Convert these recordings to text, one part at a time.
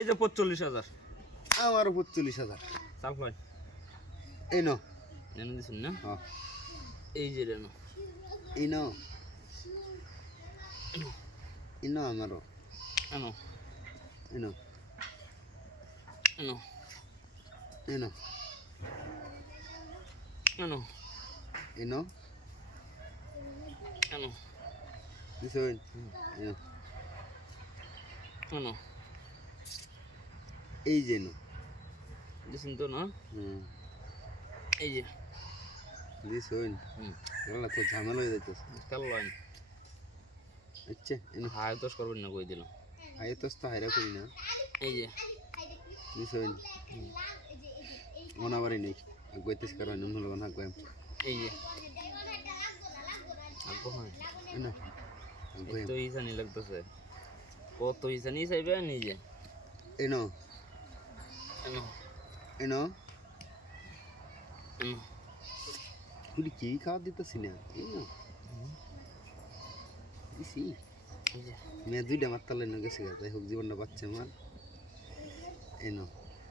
এই যে 45,000 আমারও 45,000 চাল কয় এই নো এনে দিছেন না হ্যাঁ এই যে রেনো এই নো আমারও এনো এই নো এনো এই নো এনো এই নো এনো দিছেন এই নো এনো এই যে নো দিছেন তো না এই যে দিছেন এগুলা তো ঝামেলা হয়ে যাইতেছে কাল লাইন আচ্ছা এই নো হাই দোষ করবেন না কই দিলাম আয় তো হাইরা করি না এই যে দিছেন ওনাবারই নেই আগবাইতেছ কারণ নুন হলো না আগবাই এই যে আগো হয় না আগবাই তো ইসানি লাগতেছে কত ইসানি চাইবে নিজে এনো এনো এনো এনো তুই কি খাওয়া দিতেছি না এনো দিছি এই যে মেয়ে দুইটা মাত্তালে না গেছে যাই হোক জীবনটা বাচ্চা আমার এনো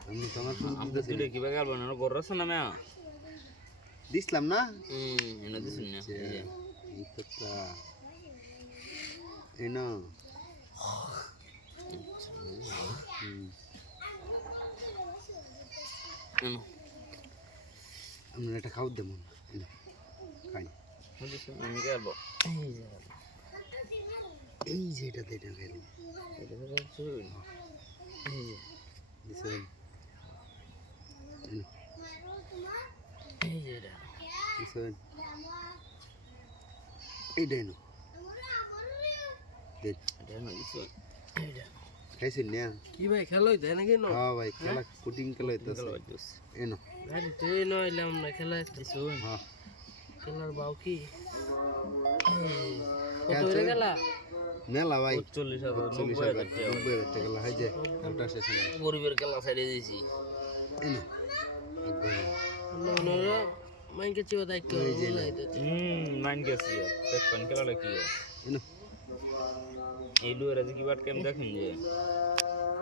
আমি তো আমার শুধু আমি দিতেছি দুটো কি বাগাল বানানো গরছ না মেয়া দিছিলাম না এনে দিছেন না এই যে এই কথা এনো এনো আমরা একটা খাওয়া দেবো খাই বুঝছেন আমি খাবো এই যে এই যে এটা খাইলাম এটা হচ্ছে এই যে দিছেন এই যে এটা দিছেন এইটা এনো দেখ এটা না দিছেন এইটা খাইছেন না কি ভাই খেলা হইতে নাকি ন হ্যাঁ ভাই খেলা কুটিং খেলা হইতেছে এনো আরে তুই নইলাম না খেলা দিছেন হ্যাঁ খেলার বাউ কি কত হয়ে গেল মেলা ভাই 40,000 90,000 টাকা হয় যে ওটা শেষ না গরিবের খেলা ছেড়ে দিয়েছি এনো ননরা মাইকে চিবা দায়িত্ব বুঝাইতে মাইন গেছি এক পান খেলা কি এনো এই লুয়ের আজ কি বাট কেম দেখেন যে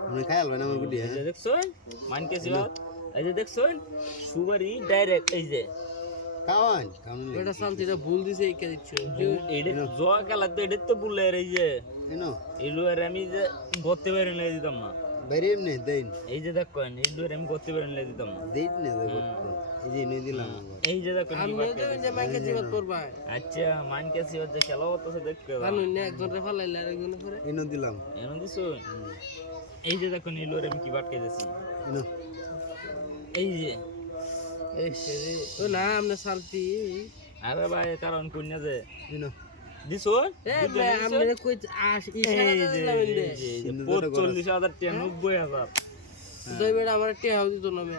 আমি খাই আলবা না আমার গুটি এই যে দেখছো মাইন গেছি এই যে দেখছো সুবারি ডাইরেক্ট এই যে খাওয়ান খাওয়ান এটা শান্তিটা ভুল দিছে এই কে দিচ্ছ এইটা জয়া খেলা তো এটা তো বললে এই যে এনো এই লুয়ের আমি যে গতে বের না দিতাম না বাইরে এমনি দেন এই যে দেখো এই লুয়ের আমি গতে বের না দিতাম না দেন না দেব এই যে নিয়ে দিলাম এই যে দেখো আর নই দেবেন যে মাইকে চিবা করবা আচ্ছা মাইন গেছি যে খেলা হতেছে দেখতে জানো না একজন রে ফালাইলে আর একজন করে এনো দিলাম এমন দিছো এই যে দেখো এই লুয়ের আমি কি বাটকে দিছি এনো এই যে এই সেরে ও না আমনে শান্তি আরে ভাই কারণ কইনা যে এনো দিছো এ ভাই আমনে কই ইশারা দিলাম ইন্দে 45,000 90,000 দই বেড়া আমার টিয়া হাউ দিত না মে